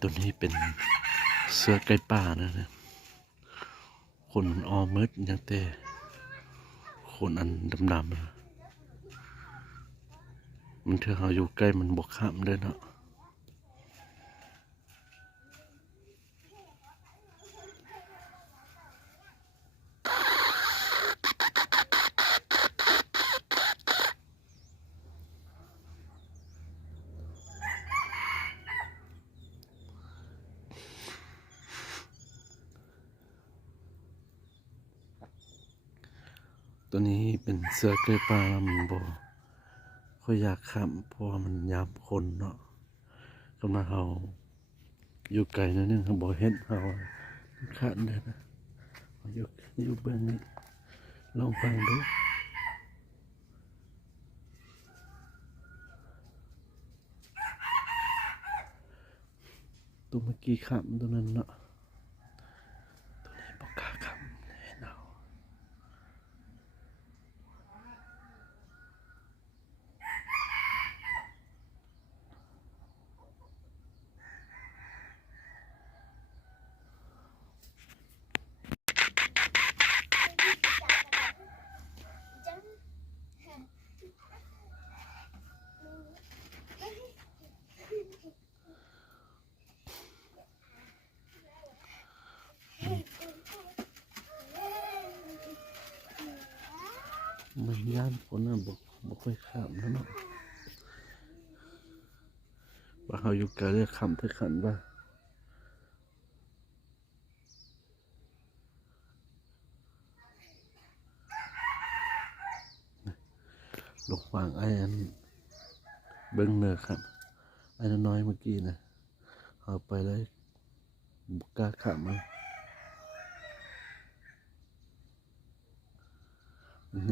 ตัวนี้เป็นเสือไก่ป่านะคนออมืดยังเต้คนอันดำๆนะมันเถอะเราอยู่ใกล้มันบกข้ามได้เนาะตัวนี้เป็นเสือไก่ป่ามันบ่ค่อยอยากข้ามเพราะว่ามันยามคนเนาะกำลังเราอยู่ไกลนิดนึงเขาบอกเห็นเราขาดได้นะอยู่เบื้องนี้ลองฟังดูตัวเมื่อกี้ข้ามตัวนั้นเนาะตัวนี้บอกกล้าข้ามเห็นเอาไม่ย่านคนน่ะบอกค่อยข้ามแล้วเนาะว่าเขาอยู่ไกลเรียกข้ามเพื่อขันว่าลงฟังไอ้อันเบิ้งเนอครับไอ้น้อยเมื่อกี้นะเอาไปเลยบุกกล้าข้ามมัน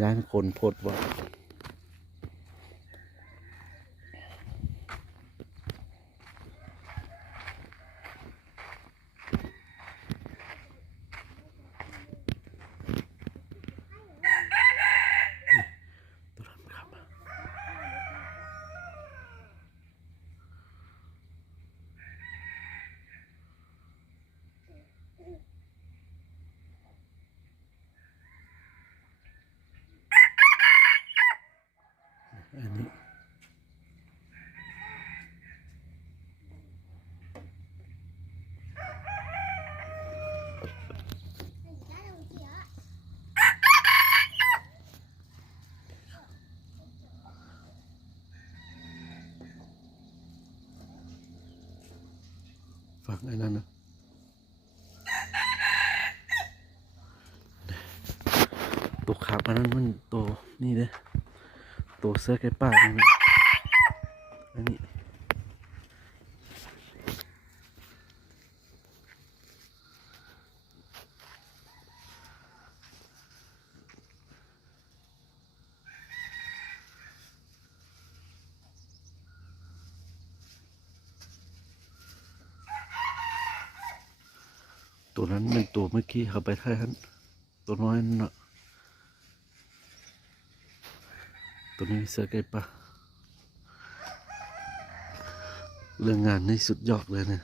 ย่านคนโพดว่าตัวนั้นครับอันนี้ฟังไอ้นั่นนะตัวขับอันนั้นมันตัวนี่เด้ตัวเสื้อไก่ป่านี่อันนี้ตัวนั้นเป็นตัวเมื่อกี้เขาไปแค่นั้นตัวน้อยนั่นเนาะตัวนี้เสื้อไก่ป่าเรื่องงานนี่สุดยอดเลยเนี่ย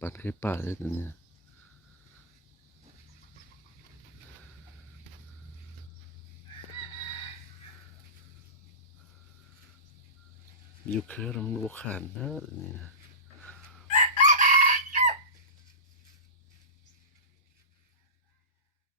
ปัดไก่ป่าเลยตัวเนี้ยอยู่เครือมันบวขานนะนี่นะ